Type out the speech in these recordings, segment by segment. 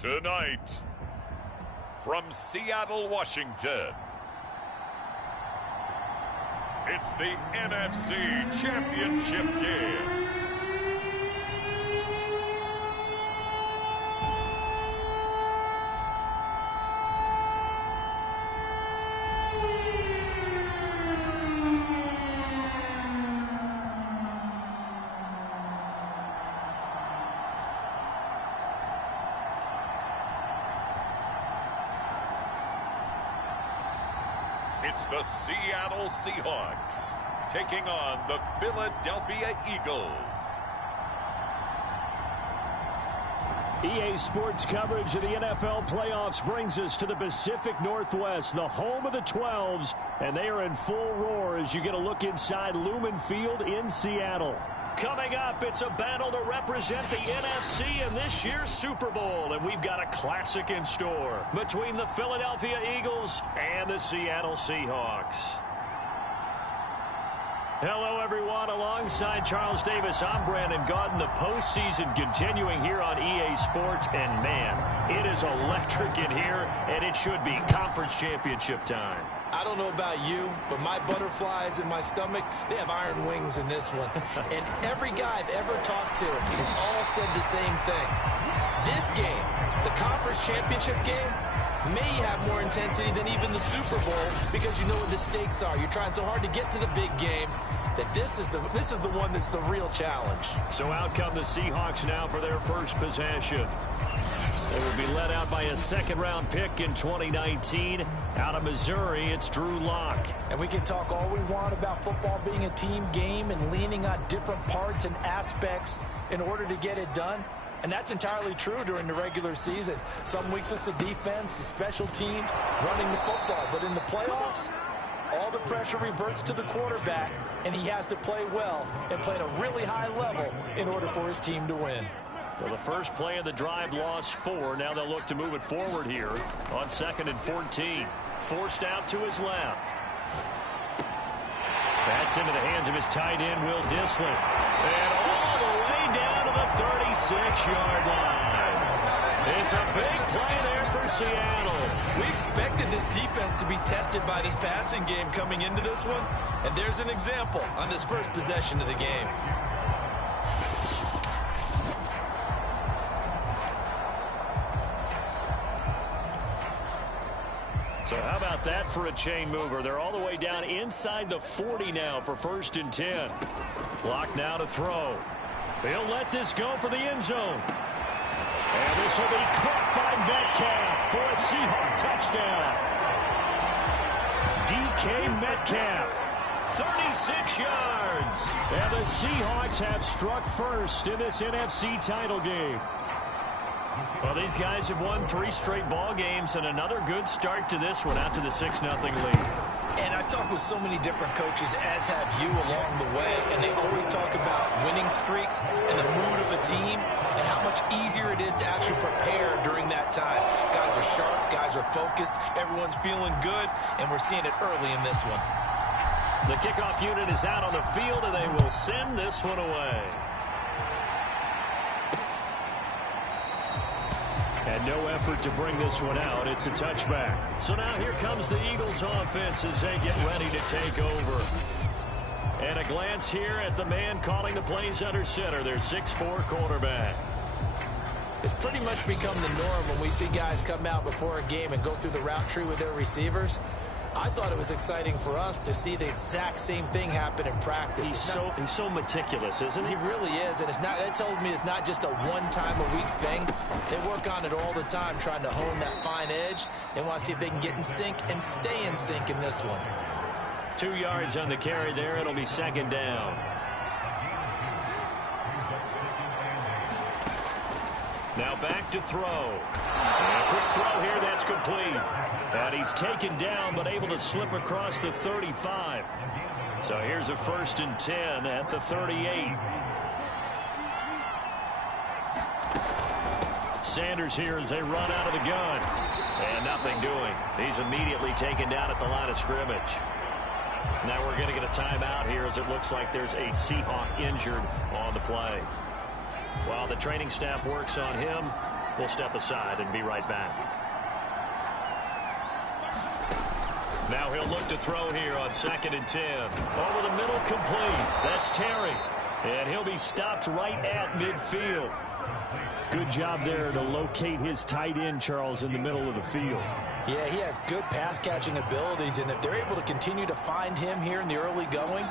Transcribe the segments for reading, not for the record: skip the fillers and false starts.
Tonight, from Seattle, Washington, it's the NFC Championship game. It's the Seattle Seahawks taking on the Philadelphia Eagles. EA Sports coverage of the NFL playoffs brings us to the Pacific Northwest, the home of the 12s, and they are in full roar as you get a look inside Lumen Field in Seattle. Coming up, it's a battle to represent the NFC in this year's Super Bowl, and we've got a classic in store between the Philadelphia Eagles and the Seattle Seahawks. Hello, everyone. Alongside Charles Davis, I'm Brandon Gaudin. The postseason continuing here on EA Sports, and man, it is electric in here, and it should be conference championship time. I don't know about you, but my butterflies in my stomach, they have iron wings in this one. And every guy I've ever talked to has all said the same thing. This game, the conference championship game, may have more intensity than even the Super Bowl because you know what the stakes are. You're trying so hard to get to the big game that this is the one that's the real challenge. So out come the Seahawks now for their first possession. They will be led out by a second-round pick in 2019. Out of Missouri, it's Drew Lock. And we can talk all we want about football being a team game and leaning on different parts and aspects in order to get it done. And that's entirely true during the regular season. Some weeks it's the defense, the special teams, running the football. But in the playoffs, all the pressure reverts to the quarterback, and he has to play well and play at a really high level in order for his team to win. Well, the first play of the drive lost 4. Now they'll look to move it forward here on 2nd and 14. Forced out to his left. That's into the hands of his tight end, Will Dissly. And all the way down to the 36-yard line. It's a big play there for Seattle. We expected this defense to be tested by this passing game coming into this one. And there's an example on this first possession of the game. So how about that for a chain mover? They're all the way down inside the 40 now for 1st and 10. Lock now to throw. He'll let this go for the end zone. And this will be caught by Metcalf for a Seahawk touchdown. DK Metcalf, 36 yards. And the Seahawks have struck first in this NFC title game. Well, these guys have won 3 straight ball games and another good start to this one out to the 6-0 lead. And I've talked with so many different coaches, as have you along the way, and they always talk about winning streaks and the mood of a team and how much easier it is to actually prepare during that time. Guys are sharp, guys are focused, everyone's feeling good, and we're seeing it early in this one. The kickoff unit is out on the field, and they will send this one away. And no effort to bring this one out. It's a touchback. So now here comes the Eagles offense as they get ready to take over. And a glance here at the man calling the plays under center, their 6'4" quarterback. It's pretty much become the norm when we see guys come out before a game and go through the route tree with their receivers. I thought it was exciting for us to see the exact same thing happen in practice. He's so meticulous, isn't he? He really is, and that tells me it's not just a one-time-a-week thing. They work on it all the time, trying to hone that fine edge. They want to see if they can get in sync and stay in sync in this one. 2 yards on the carry there. It'll be 2nd down. Now back to throw. And a quick throw here, that's complete. And he's taken down, but able to slip across the 35. So here's a 1st and 10 at the 38. Sanders here as they run out of the gun. And nothing doing. He's immediately taken down at the line of scrimmage. Now we're going to get a timeout here as it looks like there's a Seahawk injured on the play. While the training staff works on him, We'll step aside and be right back. Now he'll look to throw here on 2nd and 10. Over the middle, complete. That's Terry. And he'll be stopped right at midfield. Good job there to locate his tight end, Charles, in the middle of the field. Yeah, he has good pass-catching abilities, and if they're able to continue to find him here in the early going,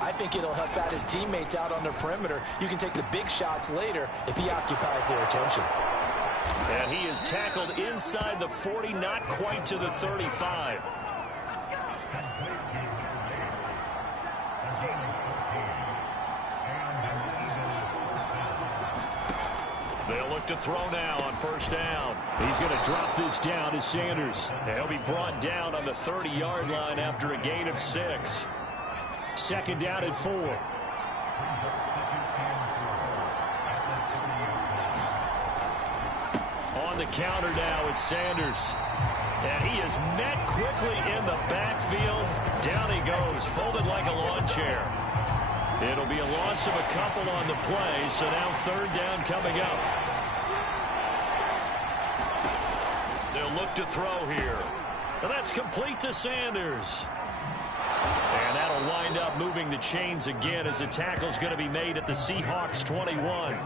I think it'll help out his teammates out on the perimeter. You can take the big shots later if he occupies their attention. And he is tackled inside the 40, not quite to the 35. They'll look to throw now on 1st down. He's going to drop this down to Sanders. He'll be brought down on the 30-yard line after a gain of 6. 2nd down and 4. On the counter now, it's Sanders. And he is met quickly in the backfield. Down he goes, folded like a lawn chair. It'll be a loss of a couple on the play, so now 3rd down coming up. They'll look to throw here. And that's complete to Sanders. And that'll wind up moving the chains again as the tackle's going to be made at the Seahawks 21.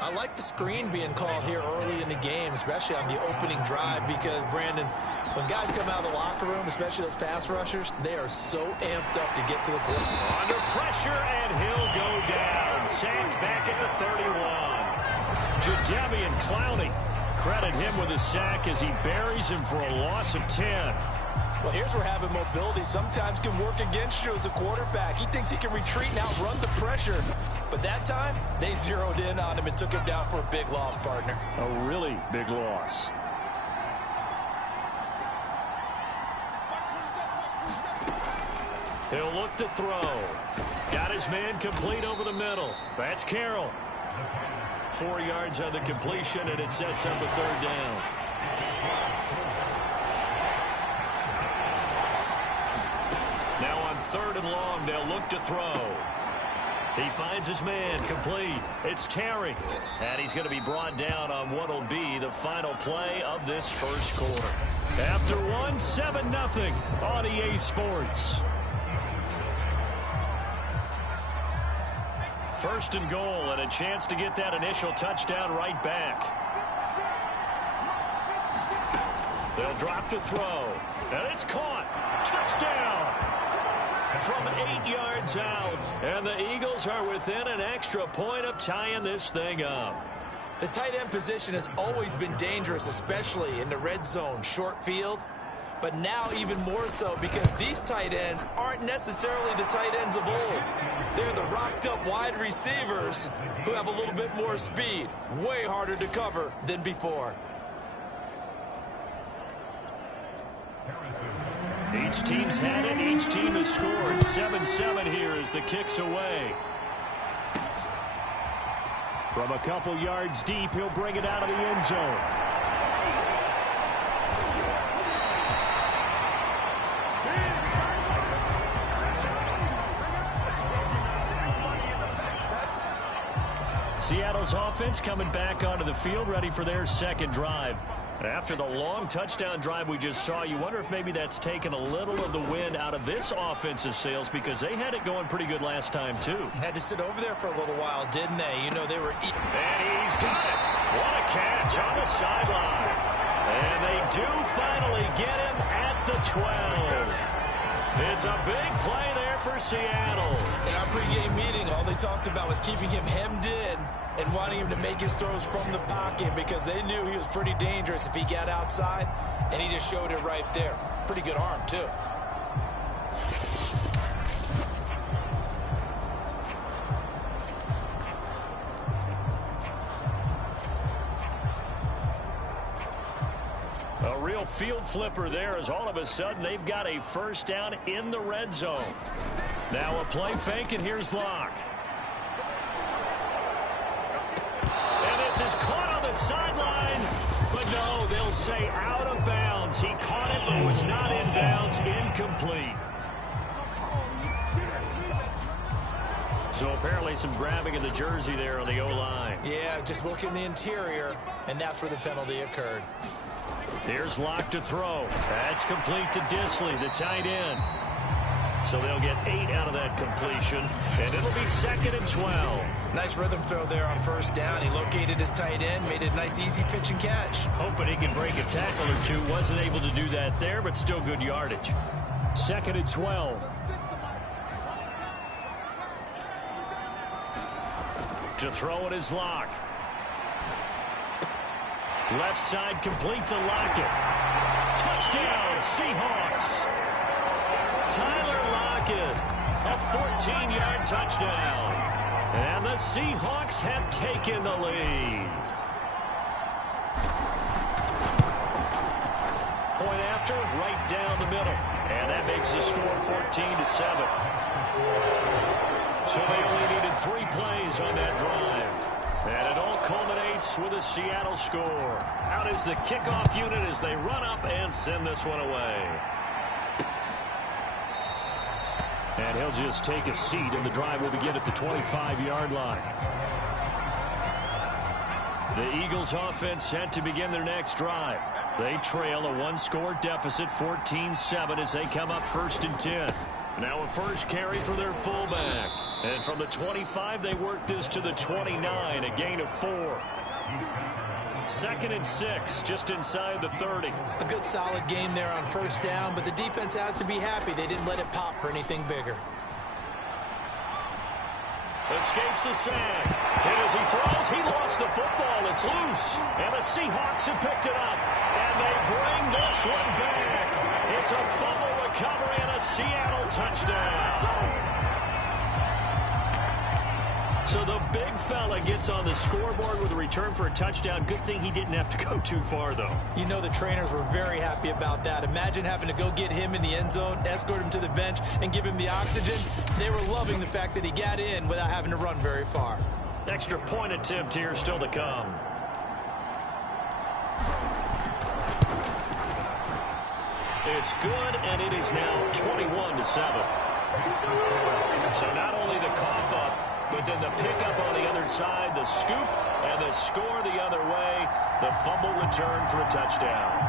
I like the screen being called here early in the game, especially on the opening drive, because, Brandon, when guys come out of the locker room, especially those pass rushers, they are so amped up to get to the quarterback. Under pressure, and he'll go down. Sacked back at the 31. Jadeveon Clowney, credit him with a sack as he buries him for a loss of 10. Well, here's where having mobility sometimes can work against you as a quarterback. He thinks he can retreat and outrun the pressure. But that time, they zeroed in on him and took him down for a big loss, partner. A really big loss. He'll look to throw. Got his man complete over the middle. That's Carroll. 4 yards on the completion, and it sets up a 3rd down. Now on 3rd and long, they'll look to throw. He finds his man complete. It's Terry. And he's going to be brought down on what will be the final play of this 1st quarter. After 1, 7-0 on EA Sports. 1st and goal, and a chance to get that initial touchdown right back. They'll drop to throw. And it's caught. Touchdown! From 8 yards out, and the Eagles are within an extra point of tying this thing up. The tight end position has always been dangerous, especially in the red zone, short field. But now even more so because these tight ends aren't necessarily the tight ends of old. They're the rocked-up wide receivers who have a little bit more speed, way harder to cover than before. Each team's had it. Each team has scored. 7-7 here as the kick's away. From a couple yards deep, he'll bring it out of the end zone. Seattle's offense coming back onto the field, ready for their 2nd drive. After the long touchdown drive we just saw, you wonder if maybe that's taken a little of the wind out of this offensive sails, because they had it going pretty good last time, too. Had to sit over there for a little while, didn't they? You know, they were... And he's got it. What a catch on the sideline. And they do finally get him at the 12. It's a big play there for Seattle. In our pregame meeting, all they talked about was keeping him hemmed in and wanting him to make his throws from the pocket because they knew he was pretty dangerous if he got outside, and he just showed it right there. Pretty good arm, too. A real field flipper there as all of a sudden they've got a 1st down in the red zone. Now a play fake, and here's Locke. And this is caught on the sideline. But no, they'll say out of bounds. He caught it but was not in bounds. Incomplete. So apparently some grabbing in the jersey there on the O-line. Yeah, just look in the interior, and that's where the penalty occurred. Here's Locke to throw. That's complete to Disley, the tight end. So they'll get 8 out of that completion, and it'll be 2nd and 12. Nice rhythm throw there on first down. He located his tight end, made it a nice easy pitch and catch. Hoping he can break a tackle or two. Wasn't able to do that there, but still good yardage. 2nd and 12. To throw it is Locke. Left side complete to Lockett. Touchdown, Seahawks. Tyler Lockett, a 14-yard touchdown. And the Seahawks have taken the lead. Point after, right down the middle. And that makes the score 14-7. So they only needed 3 plays on that drive. And it all culminates with a Seattle score. Out is the kickoff unit as they run up and send this one away. And he'll just take a seat, and the drive will begin at the 25-yard line. The Eagles offense set to begin their next drive. They trail a 1-score deficit, 14-7, as they come up 1st and 10. Now a first carry for their fullback. And from the 25, they work this to the 29, a gain of 4. 2nd and 6, just inside the 30. A good solid game there on first down, but the defense has to be happy they didn't let it pop for anything bigger. Escapes the sack. Hit as he throws. He lost the football. It's loose. And the Seahawks have picked it up. And they bring this one back. It's a fumble recovery and a Seattle touchdown. So the big fella gets on the scoreboard with a return for a touchdown. Good thing he didn't have to go too far, though. You know the trainers were very happy about that. Imagine having to go get him in the end zone, escort him to the bench, and give him the oxygen. They were loving the fact that he got in without having to run very far. Extra point attempt here still to come. It's good, and it is now 21-7. So not only the cough up, but then the pickup on the other side, the scoop, and the score the other way. The fumble return for a touchdown.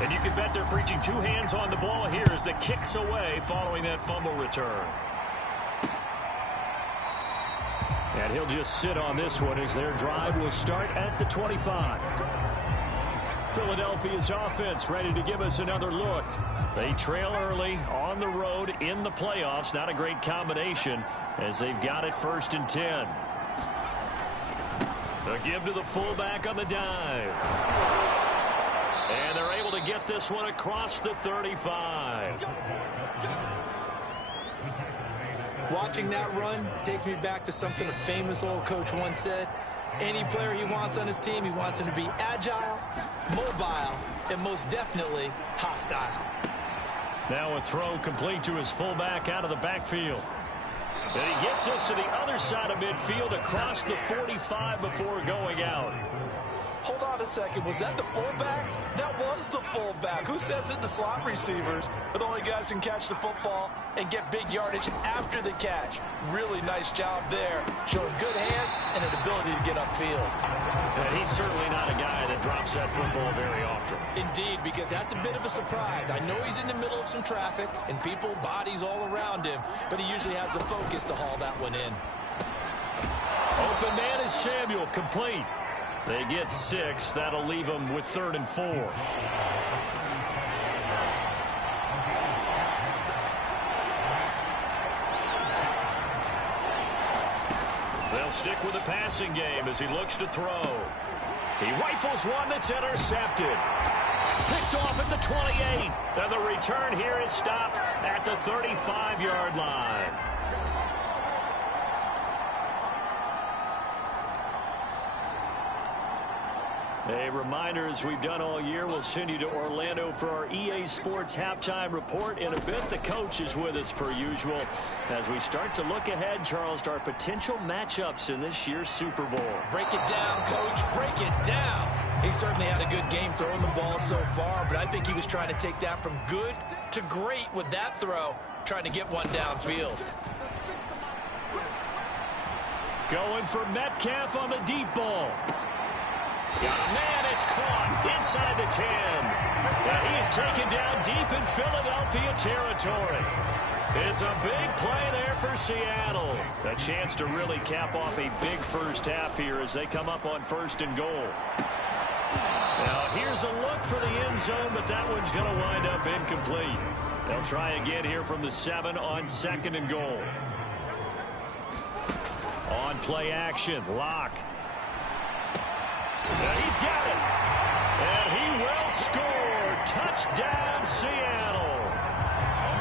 And you can bet they're preaching 2 hands on the ball here as the kick's away following that fumble return. And he'll just sit on this one as their drive will start at the 25. Philadelphia's offense ready to give us another look. They trail early on the road in the playoffs. Not a great combination as they've got it 1st and 10. A give to the fullback on the dive. And they're able to get this one across the 35. Watching that run takes me back to something a famous old coach once said. Any player he wants on his team, he wants him to be agile, mobile, and most definitely hostile. Now a throw complete to his fullback out of the backfield. And he gets us to the other side of midfield across the 45 before going out. Hold on a second. Was that the fullback? That was the fullback. Who says it? The slot receivers are the only guys who can catch the football and get big yardage after the catch. Really nice job there, showing good hands and an ability to get upfield. And he's certainly not a guy that drops that football very often. Indeed, because that's a bit of a surprise. I know he's in the middle of some traffic and people, bodies all around him, but he usually has the focus to haul that one in. Open man is Samuel, complete. They get 6. That'll leave them with 3rd and 4. They'll stick with the passing game as he looks to throw. He rifles one that's intercepted. Picked off at the 28. And the return here is stopped at the 35-yard line. A reminder, as we've done all year, we'll send you to Orlando for our EA Sports halftime report. In a bit, the coach is with us per usual as we start to look ahead, Charles, to our potential matchups in this year's Super Bowl. Break it down, Coach. Break it down. He certainly had a good game throwing the ball so far, but I think he was trying to take that from good to great with that throw, trying to get one downfield. Going for Metcalf on the deep ball. Got a man, it's caught inside the 10. And he is taken down deep in Philadelphia territory. It's a big play there for Seattle. A chance to really cap off a big first half here as they come up on 1st and goal. Now here's a look for the end zone, but that one's going to wind up incomplete. They'll try again here from the 7 on 2nd and goal. On play action, Locke. And he's got it. And he will score. Touchdown, Seattle.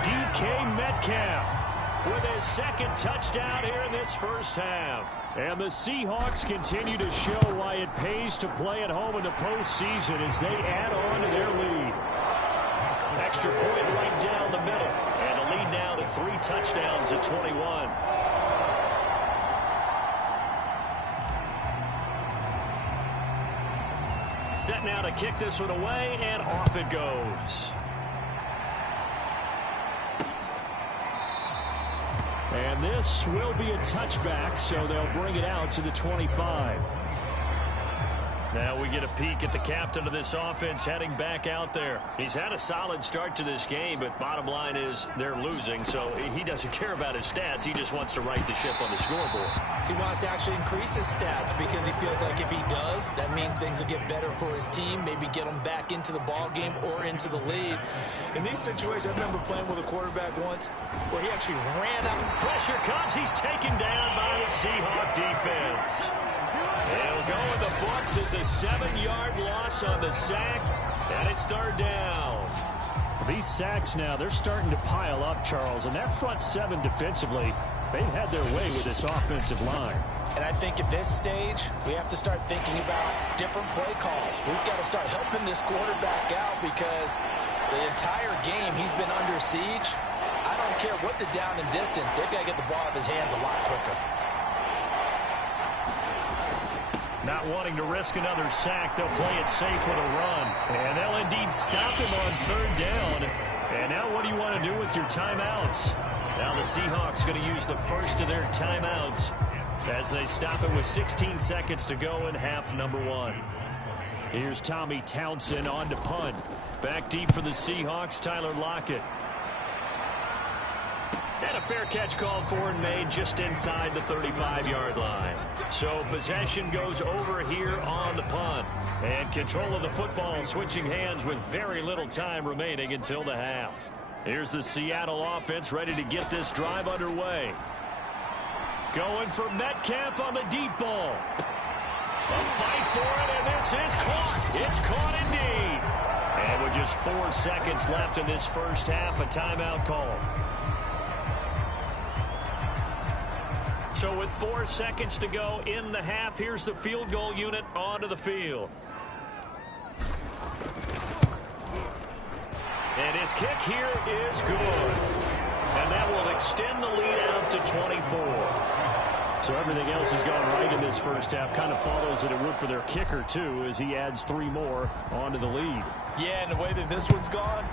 DK Metcalf with his 2nd touchdown here in this first half. And the Seahawks continue to show why it pays to play at home in the postseason as they add on to their lead. Extra point right down the middle. And a lead now to 3 touchdowns at 21. Set now to kick this one away, and off it goes. And this will be a touchback, so they'll bring it out to the 25. Now we get a peek at the captain of this offense heading back out there. He's had a solid start to this game, but bottom line is they're losing, so he doesn't care about his stats. He just wants to right the ship on the scoreboard. He wants to actually increase his stats because he feels like if he does, that means things will get better for his team, maybe get them back into the ball game or into the lead. In these situations, I remember playing with a quarterback once where he actually ran out. Pressure comes. He's taken down by the Seahawk defense. It'll go in the books as a 7-yard loss on the sack, and it's 3rd down. These sacks now, they're starting to pile up, Charles, and that front 7 defensively, they've had their way with this offensive line. And I think at this stage, we have to start thinking about different play calls. We've got to start helping this quarterback out because the entire game he's been under siege. I don't care what the down and distance, they've got to get the ball out of his hands a lot quicker. Not wanting to risk another sack, they'll play it safe with a run. And they'll indeed stop him on 3rd down. And now what do you want to do with your timeouts? Now the Seahawks going to use the first of their timeouts as they stop it with 16 seconds to go in half number 1. Here's Tommy Townsend on to punt. Back deep for the Seahawks, Tyler Lockett. And a fair catch called for and made just inside the 35-yard line. So possession goes over here on the punt. And control of the football switching hands with very little time remaining until the half. Here's the Seattle offense ready to get this drive underway. Going for Metcalf on the deep ball. A fight for it, and this is caught. It's caught indeed. And with just 4 seconds left in this first half, a timeout call. So with 4 seconds to go in the half, here's the field goal unit onto the field. And his kick here is good. And that will extend the lead out to 24. So everything else has gone right in this first half. Kind of follows that it would for their kicker, too, as he adds 3 more onto the lead. Yeah, and the way that this one's gone,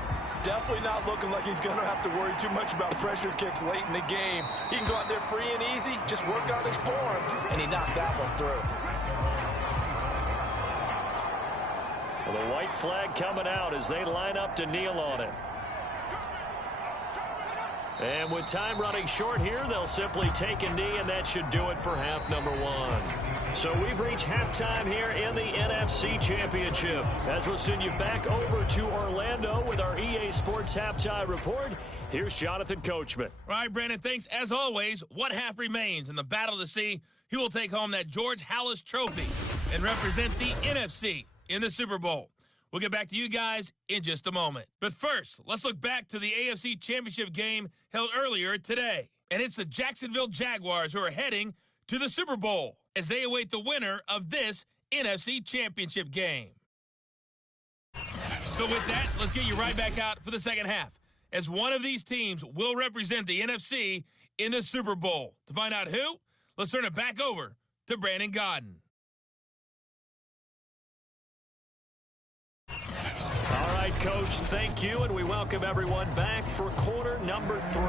definitely not looking like he's going to have to worry too much about pressure kicks late in the game. He can go out there free and easy, just work on his form, and he knocked that one through. Well, the white flag coming out as they line up to kneel on it. And with time running short here, they'll simply take a knee, and that should do it for half number 1. So we've reached halftime here in the NFC Championship. As we'll send you back over to Orlando with our EA Sports Halftime Report, here's Jonathan Coachman. All right, Brandon, thanks. As always, one half remains in the battle to see who will take home that George Halas Trophy and represent the NFC in the Super Bowl. We'll get back to you guys in just a moment. But first, let's look back to the AFC Championship game held earlier today. And it's the Jacksonville Jaguars who are heading to the Super Bowl as they await the winner of this NFC Championship game. So with that, let's get you right back out for the second half, as one of these teams will represent the NFC in the Super Bowl. To find out who, let's turn it back over to Brandon Godden. right, Coach, thank you, and we welcome everyone back for quarter number 3.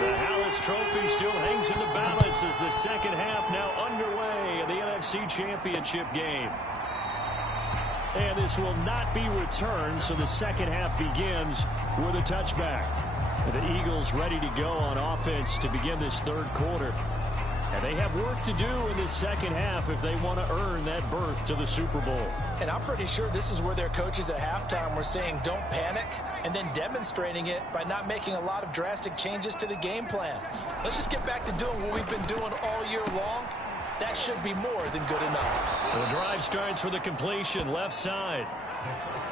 The Hallis Trophy still hangs in the balance as the second half now underway in the NFC Championship game. And this will not be returned, so the second half begins with a touchback. The Eagles ready to go on offense to begin this third quarter. And they have work to do in this second half if they want to earn that berth to the Super Bowl. And I'm pretty sure this is where their coaches at halftime were saying don't panic, and then demonstrating it by not making a lot of drastic changes to the game plan. Let's just get back to doing what we've been doing all year long. That should be more than good enough. The drive starts with a completion left side.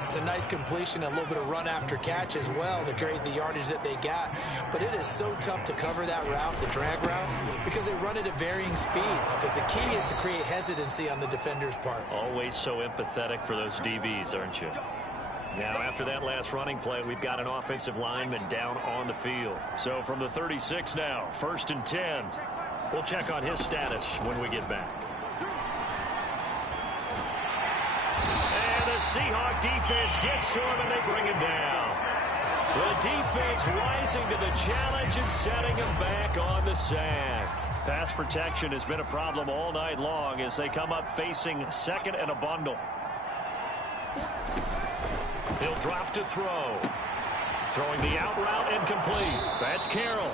It's a nice completion, a little bit of run after catch as well to create the yardage that they got. But it is so tough to cover that route, the drag route, because they run it at varying speeds. Because the key is to create hesitancy on the defender's part. Always so empathetic for those DBs, aren't you? Now, after that last running play, we've got an offensive lineman down on the field. So from the 36 now, 1st and 10. We'll check on his status when we get back. The Seahawks defense gets to him, and they bring him down. The defense rising to the challenge and setting him back on the sack. Pass protection has been a problem all night long as they come up facing second and a bundle. He'll drop to throw. Throwing the out route incomplete. That's Carroll.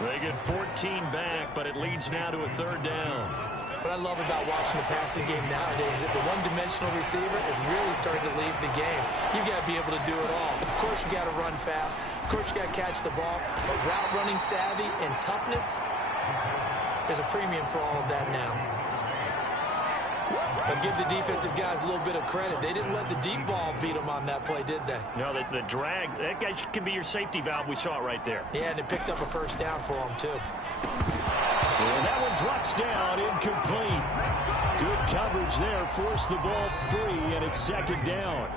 They get 14 back, but it leads now to a 3rd down. What I love about watching the passing game nowadays is that the one-dimensional receiver is really starting to leave the game. You've got to be able to do it all. Of course, you got to run fast. Of course, you got to catch the ball. But route running savvy and toughness, there's a premium for all of that now. I'll give the defensive guys a little bit of credit. They didn't let the deep ball beat them on that play, did they? No, the drag, that guy can be your safety valve. We saw it right there. Yeah, and it picked up a 1st down for them, too. And that one drops down, incomplete. Good coverage there, forced the ball free, and it's 2nd down.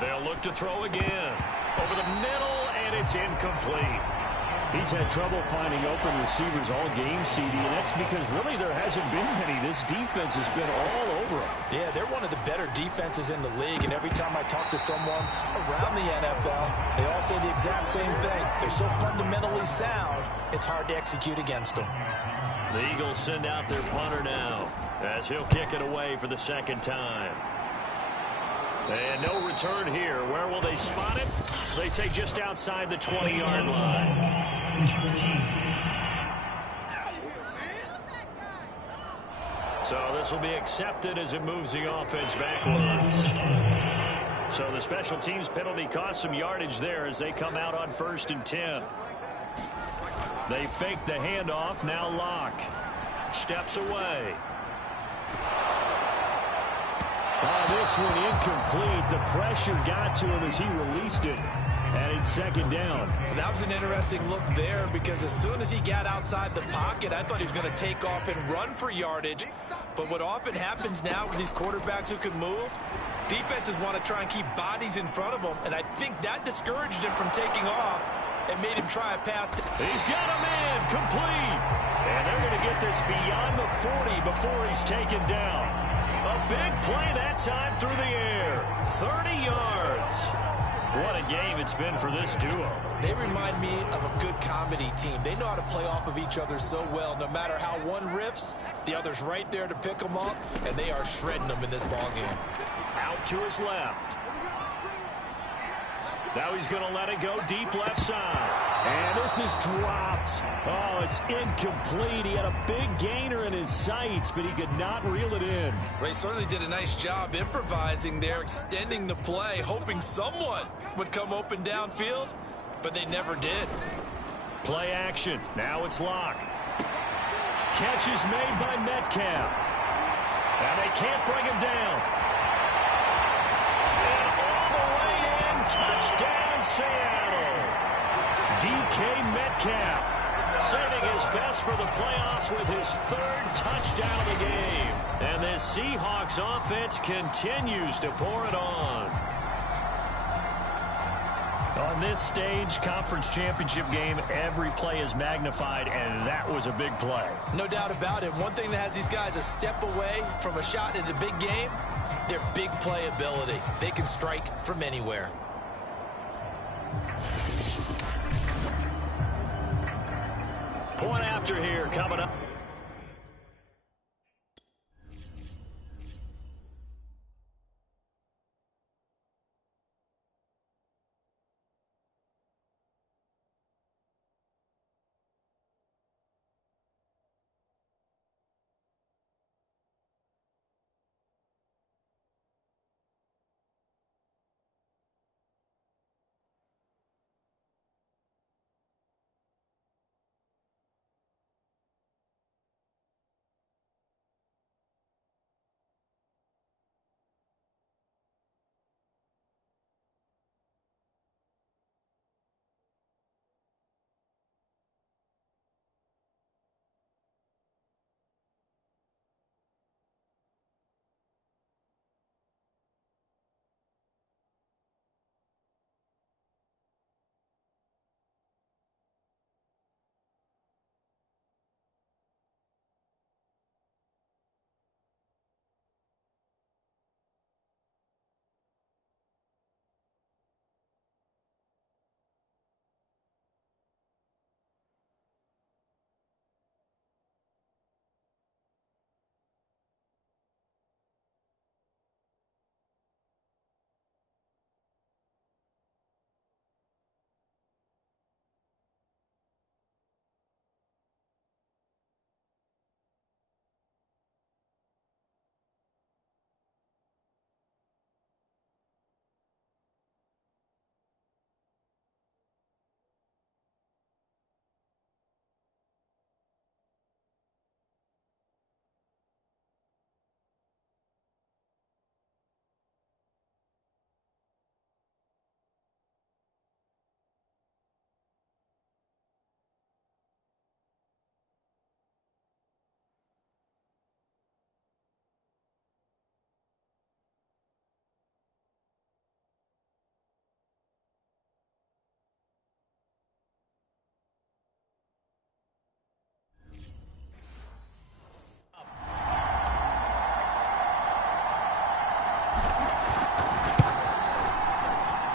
They'll look to throw again. Over the middle, and it's incomplete. He's had trouble finding open receivers all game, CD, and that's because really there hasn't been many. This defense has been all over him. Yeah, they're one of the better defenses in the league, and every time I talk to someone around the NFL, they all say the exact same thing. They're so fundamentally sound, it's hard to execute against them. The Eagles send out their punter now as he'll kick it away for the 2nd time. And no return here. Where will they spot it? They say just outside the 20-yard line. So this will be accepted as it moves the offense backwards. So the special teams penalty cost some yardage there as they come out on 1st and 10. They fake the handoff. Now Locke steps away. This one incomplete. The pressure got to him as he released it. And it's 2nd down. That was an interesting look there because as soon as he got outside the pocket, I thought he was going to take off and run for yardage. But what often happens now with these quarterbacks who can move, defenses want to try and keep bodies in front of them. And I think that discouraged him from taking off and made him try a pass. He's got him in. Complete. And they're going to get this beyond the 40 before he's taken down. A big play that time through the air. 30 yards. What a game it's been for this duo. They remind me of a good comedy team. They know how to play off of each other so well. No matter how one riffs, the other's right there to pick them up, and they are shredding them in this ballgame. Out to his left. Now he's going to let it go deep left side. And this is dropped. Oh, it's incomplete. He had a big gainer in his sights, but he could not reel it in. They certainly did a nice job improvising there, extending the play, hoping someone would come open downfield, but they never did. Play action. Now it's Locke. Catch is made by Metcalf. And they can't bring him down. And all the way in, touchdown Seattle. DK Metcalf saving his best for the playoffs with his 3rd touchdown of the game. And this Seahawks offense continues to pour it on. On this stage, conference championship game, every play is magnified, and that was a big play. No doubt about it. One thing that has these guys a step away from a shot in a big game, their big play ability. They can strike from anywhere. Point after here coming up.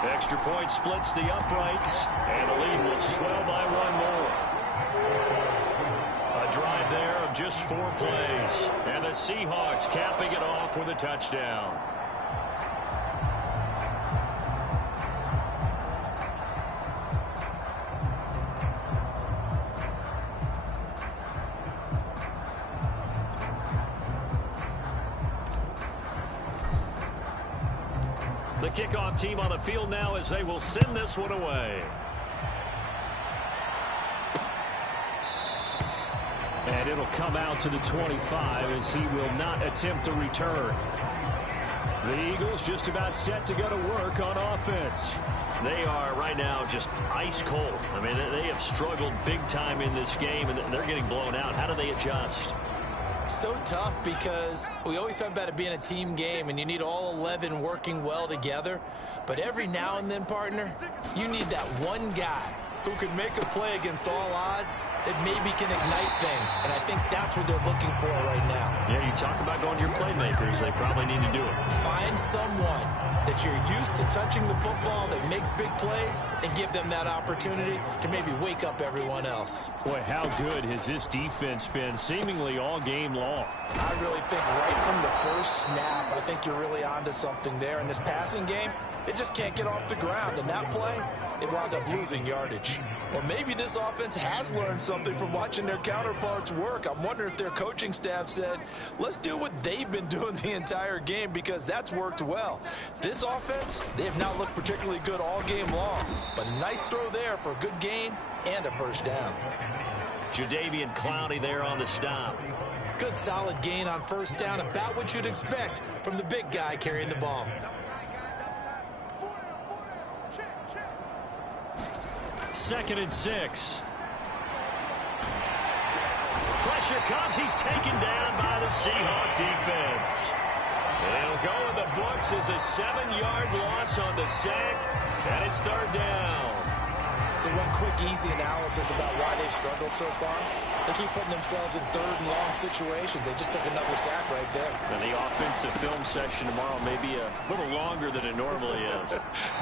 Extra point splits the uprights, and the lead will swell by one more. A drive there of just 4 plays, and the Seahawks capping it off with a touchdown. The kickoff team on the field now as they will send this one away. And it'll come out to the 25 as he will not attempt a return. The Eagles just about set to go to work on offense. They are right now just ice cold. I mean, they have struggled big time in this game, and they're getting blown out. How do they adjust? So tough because we always talk about it being a team game and you need all 11 working well together. But every now and then, partner, you need that one guy who can make a play against all odds that maybe can ignite things. And I think that's what they're looking for right now. Yeah, you talk about going to your playmakers. They probably need to do it. Find someone that you're used to touching the football that makes big plays and give them that opportunity to maybe wake up everyone else. Boy, how good has this defense been seemingly all game long? I really think right from the first snap, I think you're really onto something there. In this passing game, it just can't get off the ground. And that play, it wound up losing yardage. Or maybe this offense has learned something from watching their counterparts work. I'm wondering if their coaching staff said, let's do what they've been doing the entire game because that's worked well. This offense, they have not looked particularly good all game long. But a nice throw there for a good gain and a first down. Jadeveon Clowney there on the stop. Good solid gain on first down, about what you'd expect from the big guy carrying the ball. Second and 6. Pressure comes. He's taken down by the Seahawk defense. It'll go in the books as a 7-yard loss on the sack, and it's third down. So one quick, easy analysis about why they've struggled so far. They keep putting themselves in third and long situations. They just took another sack right there. And the offensive film session tomorrow may be a little longer than it normally is.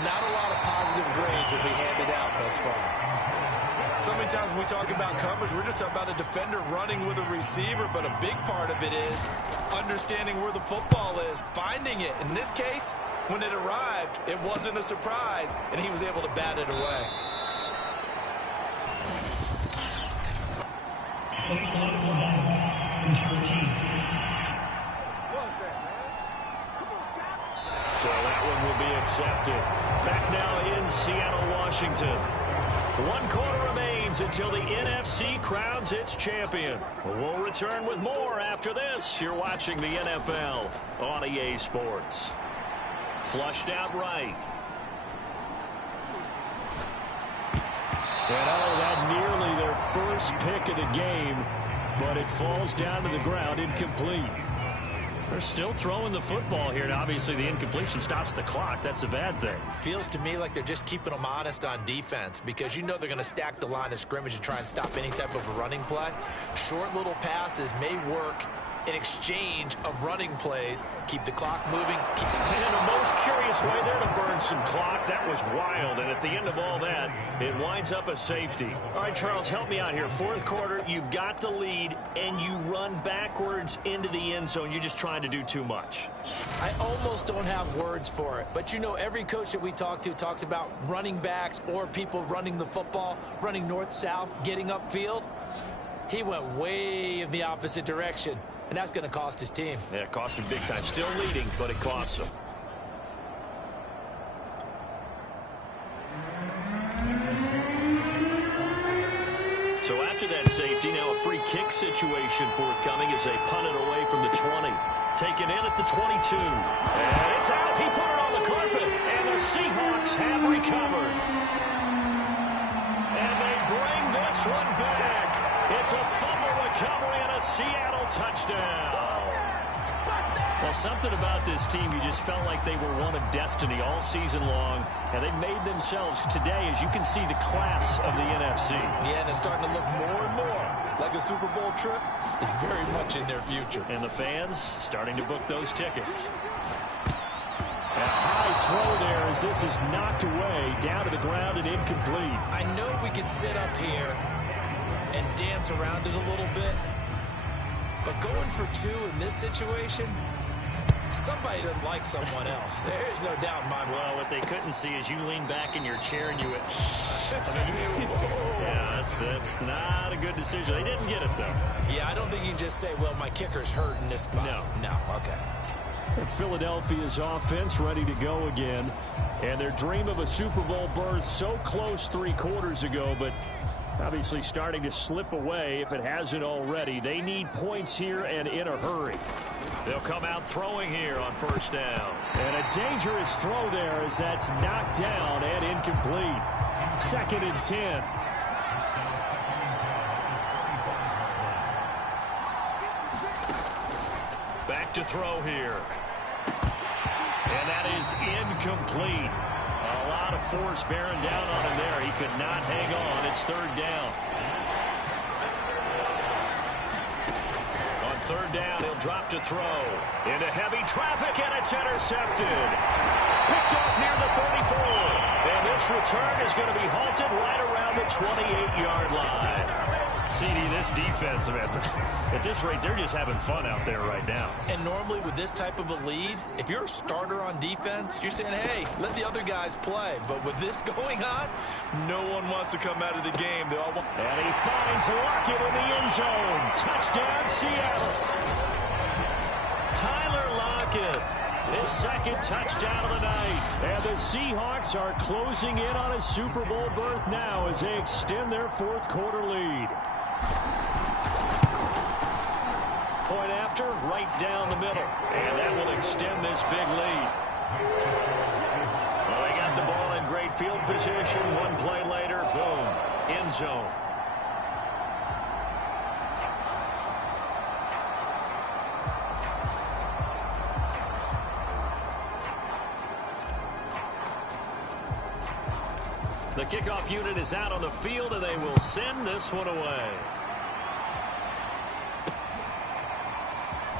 Not a lot of positive grades will be handed out thus far. So many times when we talk about coverage, we're just talking about a defender running with a receiver, but a big part of it is understanding where the football is, finding it. In this case, when it arrived, it wasn't a surprise, and he was able to bat it away. So that one will be accepted. Back now in Seattle, Washington. 1 quarter remains until the NFC crowns its champion. We'll return with more after this. You're watching the NFL on EA Sports. Flushed out right. And that nearly their first pick of the game, but it falls down to the ground incomplete. They're still throwing the football here, and obviously the incompletion stops the clock. That's the bad thing. Feels to me like they're just keeping them honest on defense because you know they're going to stack the line of scrimmage and try and stop any type of a running play. Short little passes may work in exchange of running plays. Keep the clock moving. And in the most curious way there to burn some clock. That was wild. And at the end of all that, it winds up a safety. All right, Charles, help me out here. Fourth quarter, you've got the lead, and you run backwards into the end zone. You're just trying to do too much. I almost don't have words for it. But, you know, every coach that we talk to talks about running backs or people running the football, running north-south, getting upfield. He went way in the opposite direction. And that's going to cost his team. Yeah, it cost him big time. Still leading, but it costs him. So after that safety, now a free kick situation forthcoming as they punt it away from the 20. Taken in at the 22. And it's out. He put it on the carpet. And the Seahawks have recovered. And they bring this one back. It's a fumble recovery and a Seattle touchdown. Well, something about this team, you just felt like they were one of destiny all season long, and they made themselves today, as you can see, the class of the NFC. Yeah, and it's starting to look more and more like a Super Bowl trip is very much in their future. And the fans starting to book those tickets. A high throw there as this is knocked away, down to the ground and incomplete. I know we could sit up here and dance around it a little bit, but going for two in this situation, somebody doesn't like someone else. There's no doubt in my mind. Well, what they couldn't see is you lean back in your chair and you went, yeah, that's not a good decision. They didn't get it, though. Yeah, I don't think you can just say, well, my kicker's hurt in this spot. No, okay. Philadelphia's offense ready to go again, and their dream of a Super Bowl berth so close 3 quarters ago, but obviously starting to slip away if it hasn't already. They need points here and in a hurry. They'll come out throwing here on first down. And a dangerous throw there as that's knocked down and incomplete. 2nd and 10. Back to throw here. And that is incomplete. A lot of force bearing down on him there. He could not hang on. It's 3rd down. On 3rd down, he'll drop to throw. Into heavy traffic, and it's intercepted. Picked off near the 34. And this return is going to be halted right around the 28-yard line. CD, this defense, at this rate, they're just having fun out there right now. And normally with this type of a lead, if you're a starter on defense, you're saying, hey, let the other guys play. But with this going on, no one wants to come out of the game. They all want. And he finds Lockett in the end zone. Touchdown, Seattle. Tyler Lockett, his 2nd touchdown of the night. And the Seahawks are closing in on a Super Bowl berth now as they extend their 4th quarter lead. Point after, right down the middle. And that will extend this big lead. Well, they got the ball in great field position. 1 play later, boom, end zone. kickoff unit is out on the field, and they will send this one away.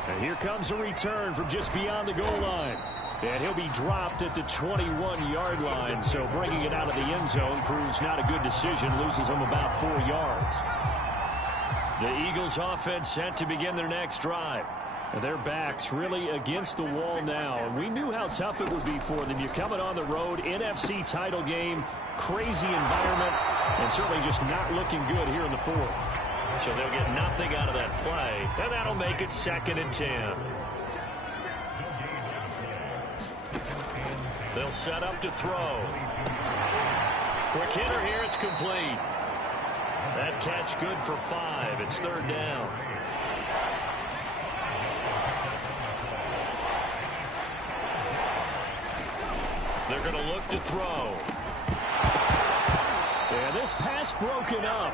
And here comes a return from just beyond the goal line. And he'll be dropped at the 21-yard line, so bringing it out of the end zone proves not a good decision, loses him about 4 yards. The Eagles offense set to begin their next drive. And their backs really against the wall now, and we knew how tough it would be for them. You're coming on the road, NFC title game, crazy environment, and certainly just not looking good here in the fourth. So they'll get nothing out of that play, and that'll make it 2nd and 10. They'll set up to throw. Quick hitter here, it's complete. That catch good for 5. It's 3rd down. They're going to look to throw. And this pass broken up.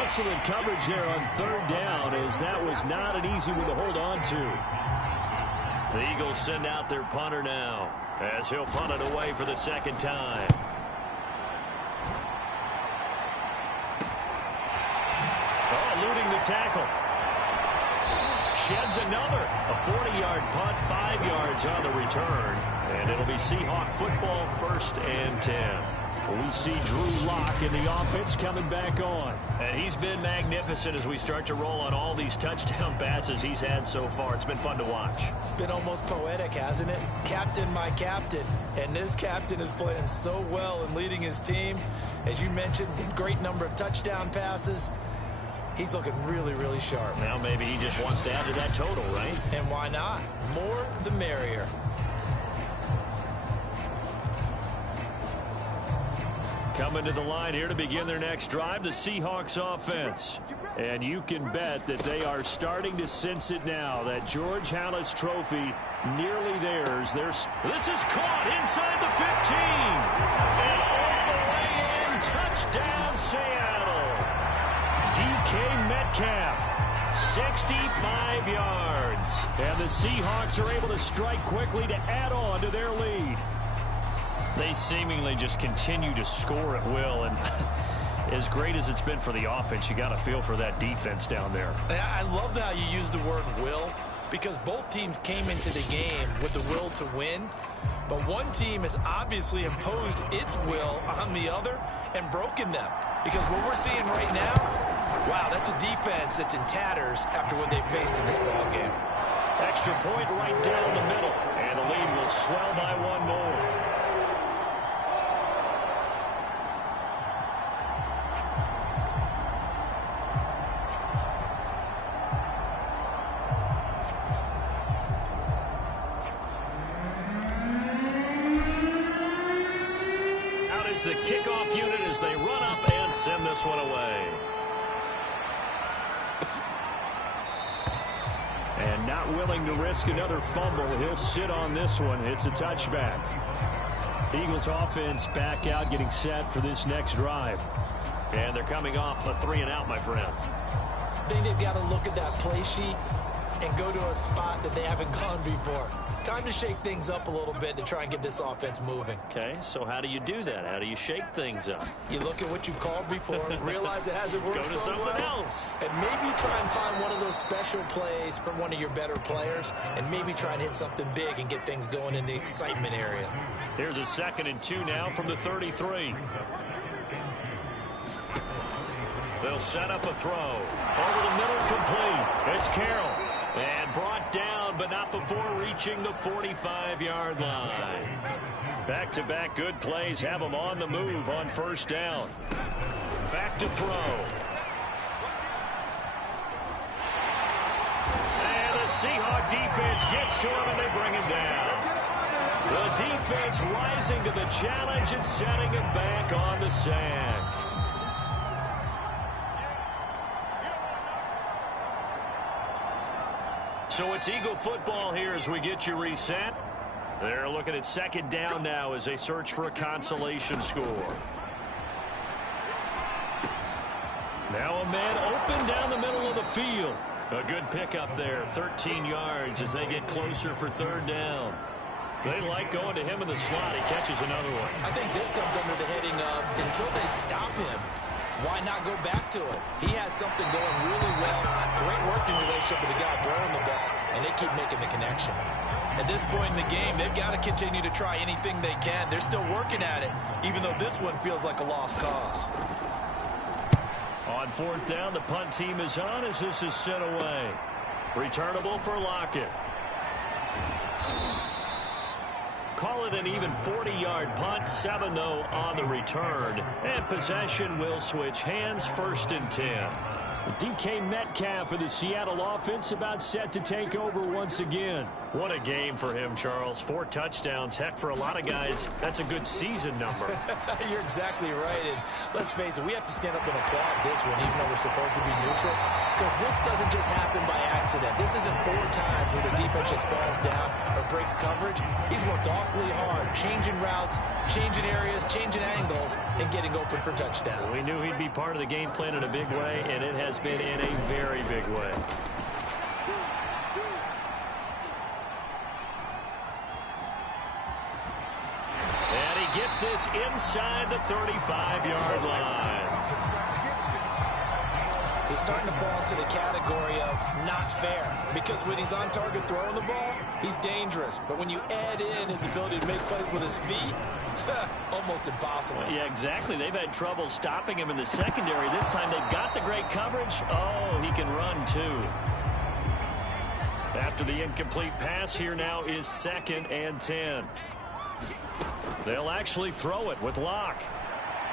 Excellent coverage there on 3rd down, as that was not an easy one to hold on to. The Eagles send out their punter now, as he'll punt it away for the 2nd time. Oh, eluding the tackle. Sheds another. A 40-yard punt, 5 yards on the return. And it'll be Seahawk football, 1st and 10. We see Drew Lock in the offense coming back on. And he's been magnificent as we start to roll on all these touchdown passes he's had so far. It's been fun to watch. It's been almost poetic, hasn't it? Captain, my captain. And this captain is playing so well and leading his team. As you mentioned, a great number of touchdown passes. He's looking really, really sharp. Now maybe he just wants to add to that total, right? And why not? More the merrier. Coming to the line here to begin their next drive, the Seahawks offense. And you can bet that they are starting to sense it now. That George Halas trophy nearly theirs. This is caught inside the 15. And all the way in, touchdown Seattle. DK Metcalf, 65 yards. And the Seahawks are able to strike quickly to add on to their lead. They seemingly just continue to score at will, and as great as it's been for the offense, you got to feel for that defense down there. I love how you use the word will, because both teams came into the game with the will to win, but one team has obviously imposed its will on the other and broken them, because what we're seeing right now, wow, that's a defense that's in tatters after what they faced in this ball game. Extra point right down the middle, and the lead will swell by 1 more. The kickoff unit as they run up and send this one away. And not willing to risk another fumble, he'll sit on this one. It's a touchback. Eagles offense back out, getting set for this next drive. And they're coming off a 3-and-out, my friend. I think they've got to look at that play sheet and go to a spot that they haven't gone before. Time to shake things up a little bit to try and get this offense moving. Okay, so how do you do that? How do you shake things up? You look at what you've called before, realize it hasn't worked Go to so something well, else. and maybe try and find one of those special plays from one of your better players, and maybe try and hit something big and get things going in the excitement area. Here's a 2nd and 2 now from the 33. They'll set up a throw. Over the middle, complete. It's Carroll. And brought down, but not before reaching the 45-yard line. Back-to-back good plays have them on the move on 1st down. Back to throw. And the Seahawk defense gets to him, and they bring him down. The defense rising to the challenge and setting him back on the sack. So it's Eagle football here as we get you reset. They're looking at 2nd down now as they search for a consolation score. Now a man open down the middle of the field. A good pickup there, 13 yards as they get closer for 3rd down. They like going to him in the slot. He catches another one. I think this comes under the heading of until they stop him, why not go back to it? He has something going really well. Great working relationship with the guy throwing the ball, and they keep making the connection. At this point in the game, they've got to continue to try anything they can. They're still working at it, even though this one feels like a lost cause. On fourth down, the punt team is on as this is sent away. Returnable for Lockett. Call it an even 40-yard punt, 7 though on the return. And possession will switch hands, 1st and 10. DK Metcalf for the Seattle offense about set to take over once again. What a game for him, Charles. 4 touchdowns. Heck, for a lot of guys, that's a good season number. You're exactly right. And let's face it, we have to stand up and applaud this one, even though we're supposed to be neutral. Because this doesn't just happen by accident. This isn't 4 times where the defense just falls down or breaks coverage. He's worked awfully hard, changing routes, changing areas, changing angles, and getting open for touchdowns. We knew he'd be part of the game plan in a big way, and it has been in a very big way. And he gets this inside the 35-yard line. He's starting to fall into the category of not fair, because when he's on target throwing the ball, he's dangerous. But when you add in his ability to make plays with his feet, almost impossible. Yeah, exactly. They've had trouble stopping him in the secondary. This time they've got the great coverage. Oh, he can run too. After the incomplete pass, here now is 2nd and 10. They'll actually throw it with Locke.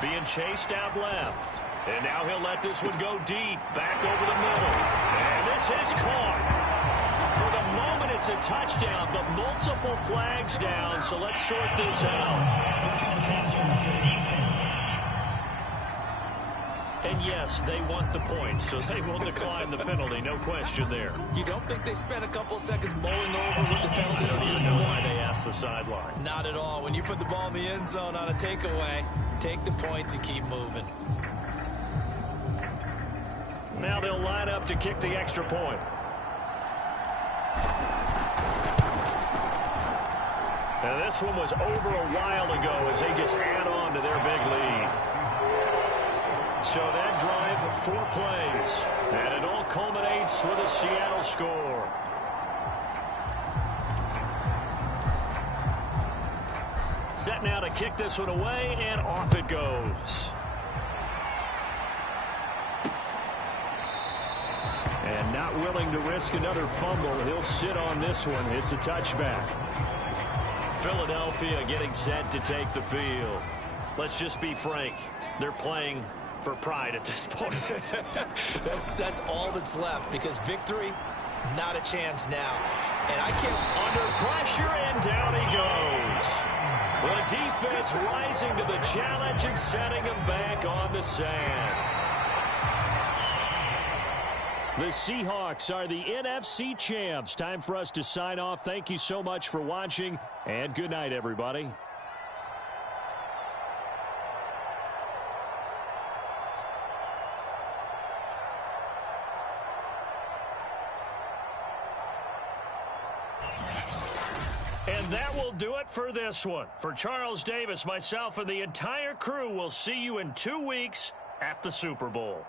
Being chased out left. And now he'll let this one go deep, back over the middle. And this is caught. For the moment, it's a touchdown, but multiple flags down, so let's sort this out. And yes, they want the points, so they will decline the penalty, no question there. You don't think they spent a couple of seconds mulling over what the penalty? I don't even know why they asked the sideline. Not at all. When you put the ball in the end zone on a takeaway, take the points and keep moving. Now they'll line up to kick the extra point. Now this one was over a while ago as they just add on to their big lead. So that drive, 4 plays. And it all culminates with a Seattle score. Set now to kick this one away, and off it goes. And not willing to risk another fumble. He'll sit on this one. It's a touchback. Philadelphia getting set to take the field. Let's just be frank. They're playing for pride at this point. that's all that's left, because victory, not a chance now. And I can't... Under pressure, and down he goes. The defense rising to the challenge and setting him back on the sand. The Seahawks are the NFC champs. Time for us to sign off. Thank you so much for watching, and good night, everybody. And that will do it for this one. For Charles Davis, myself, and the entire crew, we'll see you in 2 weeks at the Super Bowl.